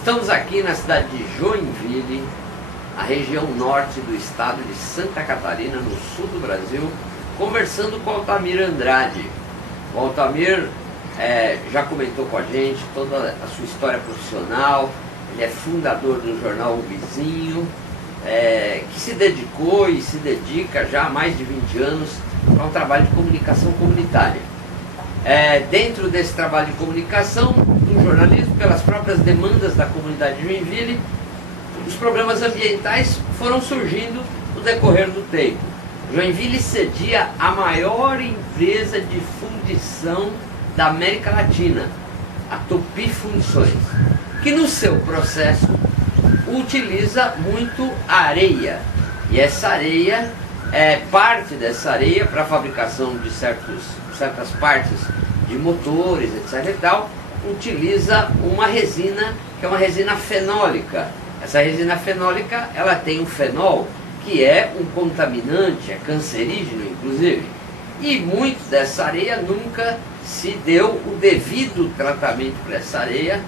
Estamos aqui na cidade de Joinville, a região norte do estado de Santa Catarina, no sul do Brasil, conversando com o Altamir Andrade. O Altamir já comentou com a gente toda a sua história profissional. Ele é fundador do jornal O Vizinho, que se dedicou e se dedica já há mais de 20 anos a um trabalho de comunicação comunitária. Dentro desse trabalho de comunicação, do jornalismo, pelas próprias demandas da comunidade de Joinville, os problemas ambientais foram surgindo no decorrer do tempo. Joinville cedia a maior empresa de fundição da América Latina, a Tupi Fundições, que no seu processo utiliza muito areia. E essa areia, parte dessa areia para a fabricação de certas partes de motores, etc. e tal, utiliza uma resina que é uma resina fenólica. Essa resina fenólica, ela tem um fenol, que é um contaminante, é cancerígeno inclusive. E muito dessa areia nunca se deu o devido tratamento para essa areia.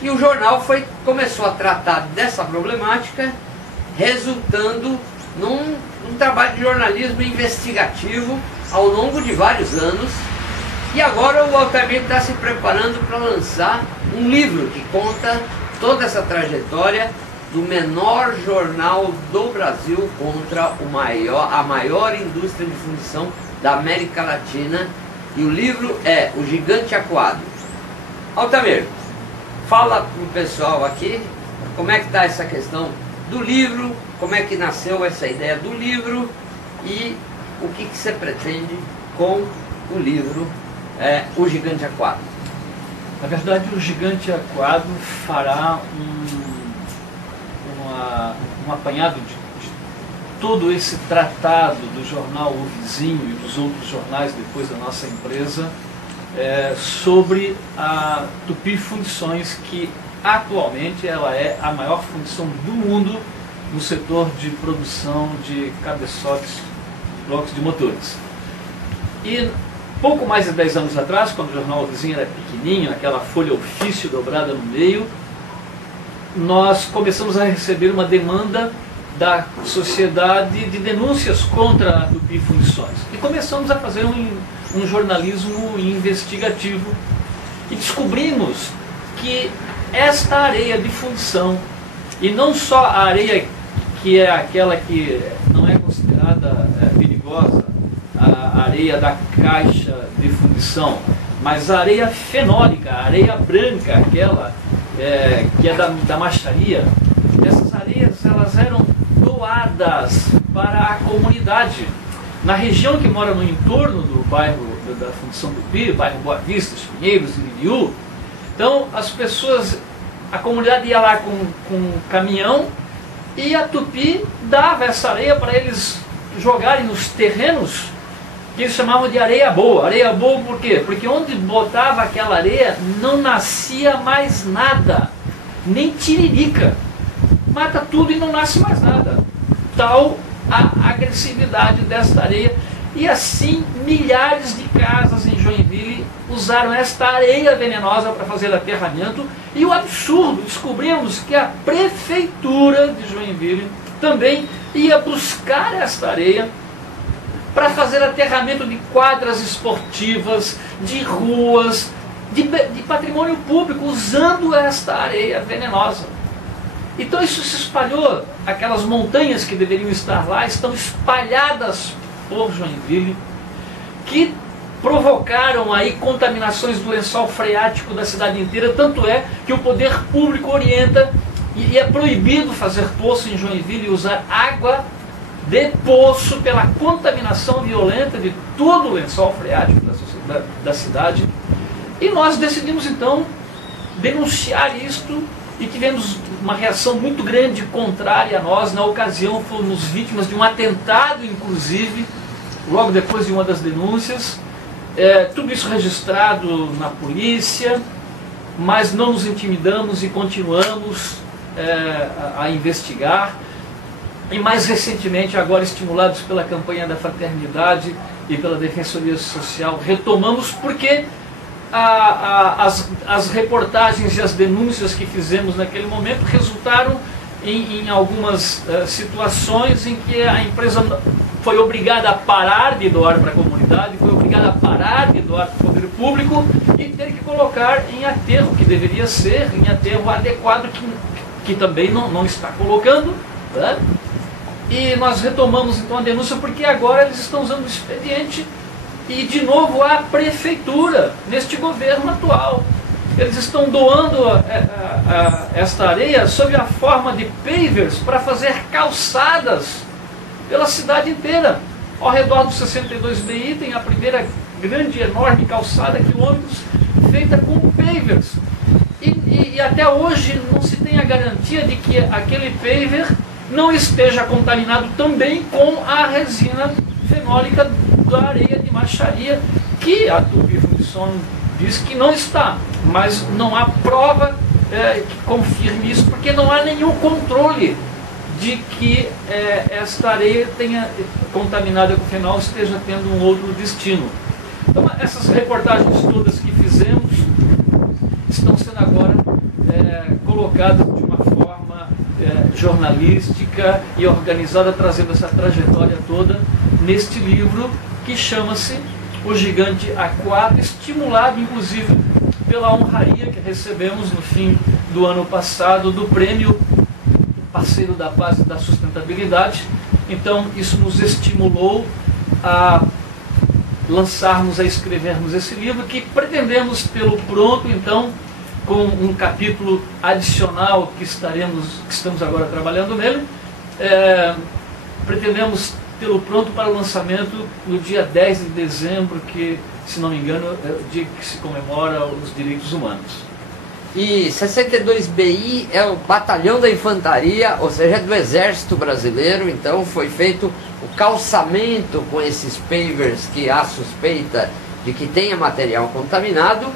E o jornal começou a tratar dessa problemática, resultando num trabalho de jornalismo investigativo ao longo de vários anos. E agora o Altamir está se preparando para lançar um livro que conta toda essa trajetória do menor jornal do Brasil contra a maior indústria de fundição da América Latina. E o livro é O Gigante Acuado. Altamir, fala para o pessoal aqui como é que está essa questão do livro, como é que nasceu essa ideia do livro e o que você pretende com o livro O Gigante Acuado. Na verdade, o Gigante Acuado fará um apanhado de todo esse tratado do jornal O Vizinho e dos outros jornais depois da nossa empresa sobre a Tupi Fundições, que atualmente ela é a maior fundição do mundo no setor de produção de cabeçotes, blocos de motores. E pouco mais de 10 anos atrás, quando o jornal O Vizinho era pequenininho, aquela folha ofício dobrada no meio, nós começamos a receber uma demanda da sociedade de denúncias contra a Tupi Fundições. E começamos a fazer um jornalismo investigativo e descobrimos que esta areia de fundição, e não só a areia que é aquela que não é considerada perigosa, a areia da caixa de fundição, mas a areia fenólica, a areia branca, aquela que é da macharia, essas areias elas eram doadas para a comunidade. Na região que mora no entorno do bairro da Fundição Tupi, bairro Boa Vista, Espinheiros e Liriú, então as pessoas, a comunidade ia lá com um caminhão e a Tupi dava essa areia para eles jogarem nos terrenos que eles chamavam de areia boa. Areia boa por quê? Porque onde botava aquela areia não nascia mais nada, nem tiririca. Mata tudo e não nasce mais nada. Tal a agressividade desta areia. E assim milhares de casas em Joinville usaram esta areia venenosa para fazer aterramento. E o absurdo, descobrimos que a prefeitura de Joinville também ia buscar esta areia para fazer aterramento de quadras esportivas, de ruas, de patrimônio público, usando esta areia venenosa. Então isso se espalhou, aquelas montanhas que deveriam estar lá estão espalhadas por Joinville, que provocaram aí contaminações do lençol freático da cidade inteira. Tanto é que o poder público orienta e é proibido fazer poço em Joinville e usar água de poço pela contaminação violenta de todo o lençol freático da cidade. E nós decidimos então denunciar isto e tivemos uma reação muito grande contrária a nós. Na ocasião fomos vítimas de um atentado, inclusive, logo depois de uma das denúncias. Tudo isso registrado na polícia, mas não nos intimidamos e continuamos a investigar. E mais recentemente, agora estimulados pela campanha da Fraternidade e pela Defensoria Social, retomamos porque as reportagens e as denúncias que fizemos naquele momento resultaram em algumas situações em que a empresa foi obrigada a parar de doar para a comunidade, foi obrigada a parar de doar para o poder público e ter que colocar em aterro, que deveria ser em aterro adequado, que também não está colocando, né? E nós retomamos então a denúncia porque agora eles estão usando o expediente e de novo a prefeitura, neste governo atual. Eles estão doando esta areia sob a forma de pavers para fazer calçadas pela cidade inteira. Ao redor do 62BI tem a primeira grande, enorme calçada, quilômetros, feita com pavers. E até hoje não se tem a garantia de que aquele paver não esteja contaminado também com a resina fenólica da areia de Macharia, que a Tupi Fundição diz que não está, mas não há prova que confirme isso, porque não há nenhum controle de que esta areia tenha contaminada com fenol esteja tendo um outro destino. Então essas reportagens todas que fizemos estão sendo agora colocadas de uma forma jornalística e organizada, trazendo essa trajetória toda neste livro que chama-se O Gigante Aquado, estimulado inclusive pela honraria que recebemos no fim do ano passado do prêmio Parceiro da Paz e da Sustentabilidade. Então isso nos estimulou a lançarmos, a escrevermos esse livro, que pretendemos tê-lo pronto então com um capítulo adicional que estamos agora trabalhando nele. Pretendemos tê-lo pronto para o lançamento no dia 10 de dezembro, que, se não me engano, é o dia que se comemora os direitos humanos. E 62BI é o batalhão da infantaria, ou seja, é do Exército Brasileiro. Então foi feito o calçamento com esses pavers que há suspeita de que tenha material contaminado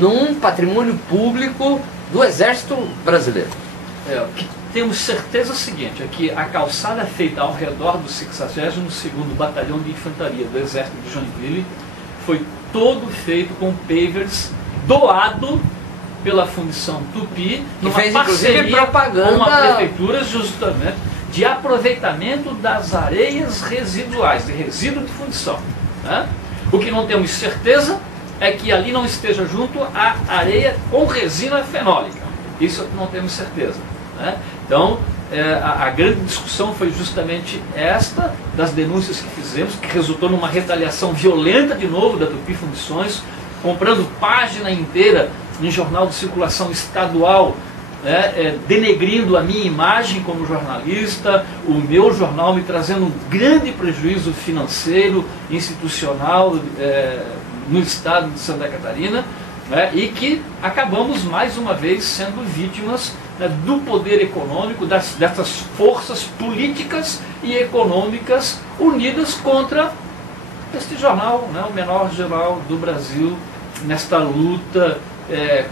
num patrimônio público do Exército Brasileiro. O que temos certeza é o seguinte, é que a calçada feita ao redor do 62º Batalhão de Infantaria do Exército de Joinville foi todo feito com pavers doado pela Fundição Tupi, numa fez, parceria propaganda com a prefeitura, justamente de aproveitamento das areias residuais, de resíduo de fundição, né? O que não temos certeza é que ali não esteja junto a areia com resina fenólica. Isso não temos certeza, né? Então, a grande discussão foi justamente esta, das denúncias que fizemos, que resultou numa retaliação violenta de novo da Tupi Fundições, comprando página inteira em jornal de circulação estadual, denegrindo a minha imagem como jornalista, o meu jornal me trazendo um grande prejuízo financeiro, institucional, no estado de Santa Catarina, e que acabamos mais uma vez sendo vítimas do poder econômico, dessas forças políticas e econômicas unidas contra este jornal, o menor jornal do Brasil, nesta luta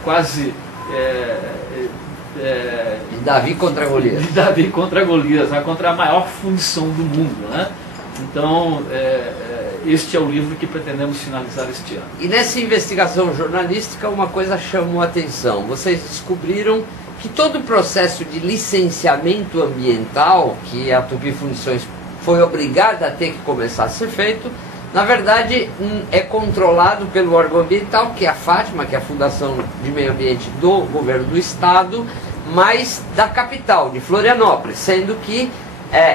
quase de Davi contra Golias. De Davi contra Golias, contra a maior fundição do mundo, né? Então, este é o livro que pretendemos finalizar este ano. E nessa investigação jornalística, uma coisa chamou a atenção. Vocês descobriram que todo o processo de licenciamento ambiental que a Tupi Fundições foi obrigada a ter que começar a ser feito, na verdade, é controlado pelo órgão ambiental, que é a Fátima, que é a Fundação de Meio Ambiente do Governo do Estado, mas da capital, de Florianópolis, sendo que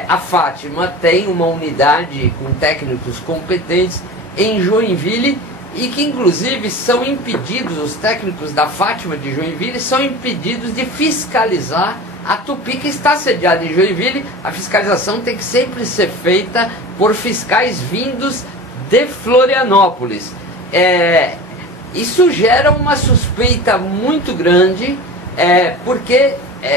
a Fátima tem uma unidade com técnicos competentes em Joinville e que inclusive são impedidos, os técnicos da Fátima de Joinville são impedidos de fiscalizar a Tupi, que está sediada em Joinville. A fiscalização tem que sempre ser feita por fiscais vindos de Florianópolis. Isso gera uma suspeita muito grande, porque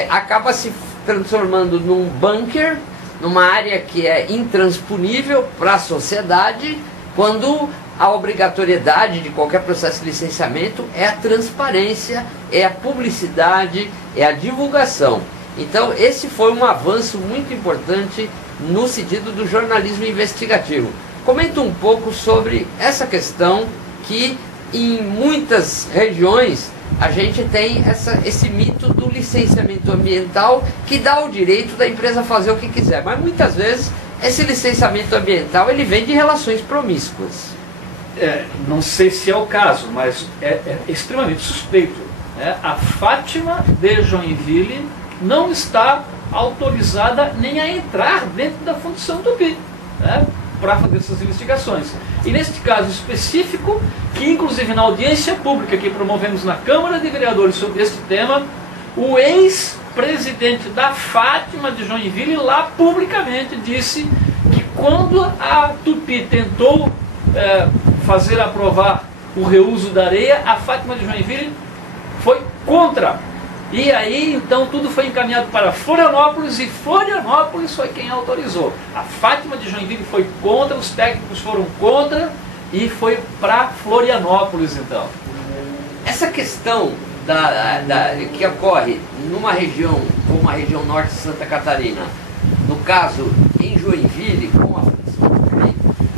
acaba se transformando num bunker, numa área que é intransponível para a sociedade, quando a obrigatoriedade de qualquer processo de licenciamento é a transparência, é a publicidade, é a divulgação. Então esse foi um avanço muito importante no sentido do jornalismo investigativo. Comenta um pouco sobre essa questão que em muitas regiões a gente tem esse mito do licenciamento ambiental que dá o direito da empresa fazer o que quiser, mas muitas vezes esse licenciamento ambiental ele vem de relações promíscuas. Não sei se é o caso, mas é extremamente suspeito, né? A Fátima de Joinville não está autorizada nem a entrar dentro da Fundição Tupi, né, para fazer essas investigações. E neste caso específico, que inclusive na audiência pública que promovemos na Câmara de Vereadores sobre este tema, o ex-presidente da Fátima de Joinville lá publicamente disse que quando a Tupi tentou fazer aprovar o reuso da areia, a Fátima de Joinville foi contra. E aí, então, tudo foi encaminhado para Florianópolis, e Florianópolis foi quem autorizou. A Fátima de Joinville foi contra, os técnicos foram contra, e foi para Florianópolis, então. Essa questão que ocorre numa região, como a região norte de Santa Catarina, no caso, em Joinville, com a Fundição Tupi,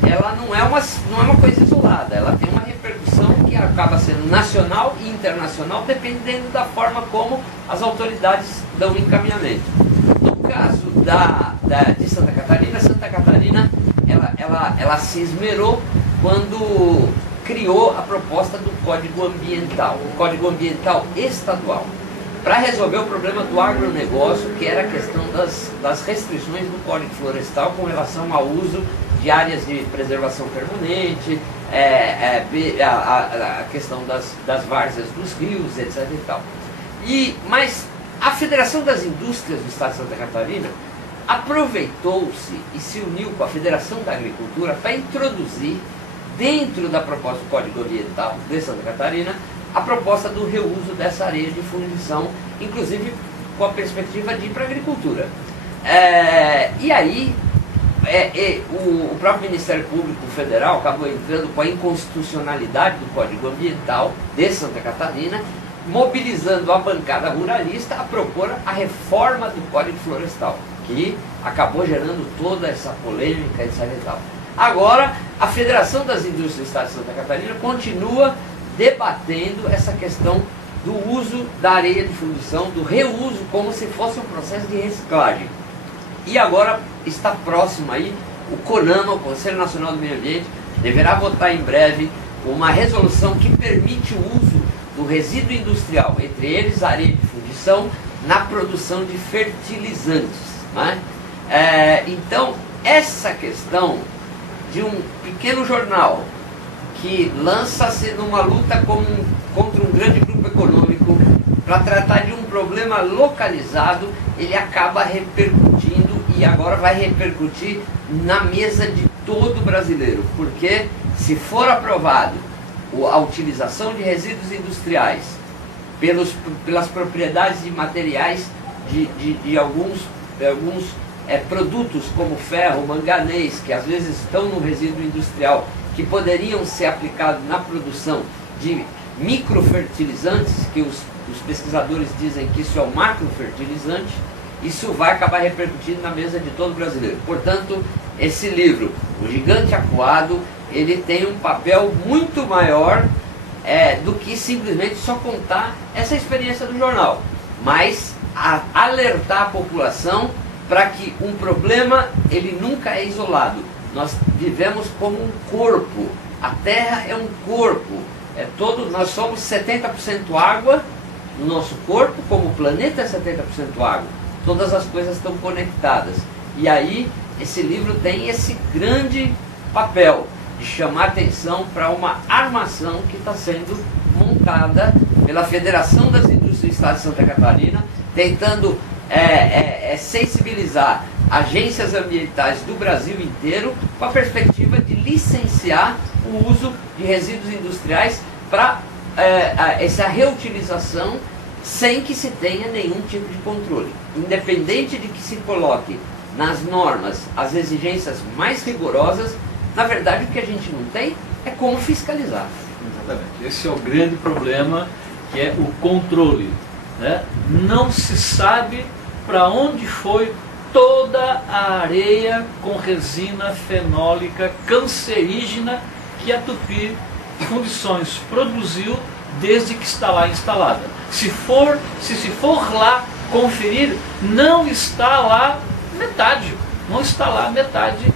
ela não é uma coisa isolada, ela tem uma repercussão que acaba sendo nacional e internacional, dependendo da forma como as autoridades dão encaminhamento. No caso de Santa Catarina, ela se esmerou quando criou a proposta do Código Ambiental, o Código Ambiental estadual, para resolver o problema do agronegócio, que era a questão das restrições do Código Florestal com relação ao uso de áreas de preservação permanente, a questão das várzeas dos rios, etc. e tal. Mas a Federação das Indústrias do Estado de Santa Catarina aproveitou-se e se uniu com a Federação da Agricultura para introduzir, dentro da proposta do Código Ambiental de Santa Catarina, a proposta do reuso dessa areia de fundição, inclusive com a perspectiva de ir para a agricultura. E aí, o próprio Ministério Público Federal acabou entrando com a inconstitucionalidade do Código Ambiental de Santa Catarina, mobilizando a bancada ruralista a propor a reforma do Código Florestal, que acabou gerando toda essa polêmica, etc. e tal. Agora, a Federação das Indústrias do Estado de Santa Catarina continua debatendo essa questão do uso da areia de fundição, do reuso, como se fosse um processo de reciclagem. E agora está próximo aí, o CONAMA, o Conselho Nacional do Meio Ambiente, deverá votar em breve uma resolução que permite o uso do resíduo industrial, entre eles a areia de fundição, na produção de fertilizantes, né? Então, essa questão de um pequeno jornal que lança-se numa luta contra um grande grupo econômico para tratar de um problema localizado, ele acaba repercutindo e agora vai repercutir na mesa de todo brasileiro, porque se for aprovado a utilização de resíduos industriais pelas propriedades de materiais de alguns produtos como ferro, manganês, que às vezes estão no resíduo industrial, que poderiam ser aplicados na produção de microfertilizantes, que os pesquisadores dizem que isso é um macrofertilizante, isso vai acabar repercutindo na mesa de todo brasileiro. Portanto, esse livro, O Gigante Acuado, ele tem um papel muito maior do que simplesmente só contar essa experiência do jornal, mas alertar a população para que um problema ele nunca é isolado. Nós vivemos como um corpo, a Terra é um corpo, nós somos 70% água no nosso corpo, como o planeta é 70% água, todas as coisas estão conectadas. E aí esse livro tem esse grande papel de chamar atenção para uma armação que está sendo montada pela Federação das Indústrias do Estado de Santa Catarina, tentando sensibilizar agências ambientais do Brasil inteiro com a perspectiva de licenciar o uso de resíduos industriais para essa reutilização sem que se tenha nenhum tipo de controle. Independente de que se coloque nas normas as exigências mais rigorosas, na verdade o que a gente não tem é como fiscalizar. Exatamente. Esse é o grande problema, que é o controle, né? Não se sabe para onde foi toda a areia com resina fenólica cancerígena que a Tupi condições produziu desde que está lá instalada. Se se for lá conferir, não está lá metade. Não está lá metade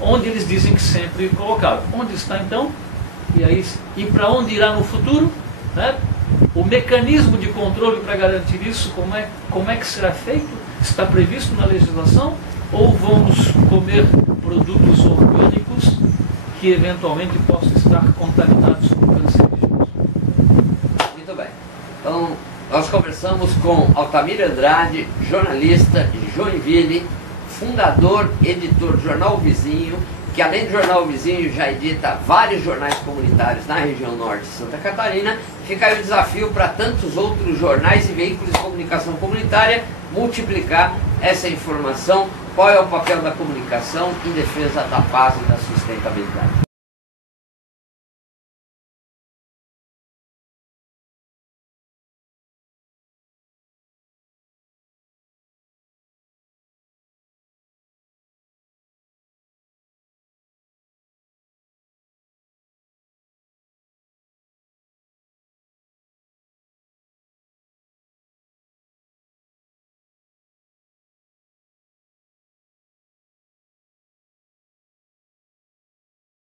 onde eles dizem que sempre colocaram. Onde está então? E para onde irá no futuro? Né? O mecanismo de controle para garantir isso, como é que será feito? Está previsto na legislação? Ou vamos comer produtos orgânicos que eventualmente possam estar contaminados com cancerígenos? Muito bem. Então, nós conversamos com Altamir Andrade, jornalista de Joinville, fundador, editor do Jornal Vizinho, que além do Jornal Vizinho já edita vários jornais comunitários na região norte de Santa Catarina. Fica aí o desafio para tantos outros jornais e veículos de comunicação comunitária multiplicar essa informação. Qual é o papel da comunicação em defesa da paz e da sustentabilidade?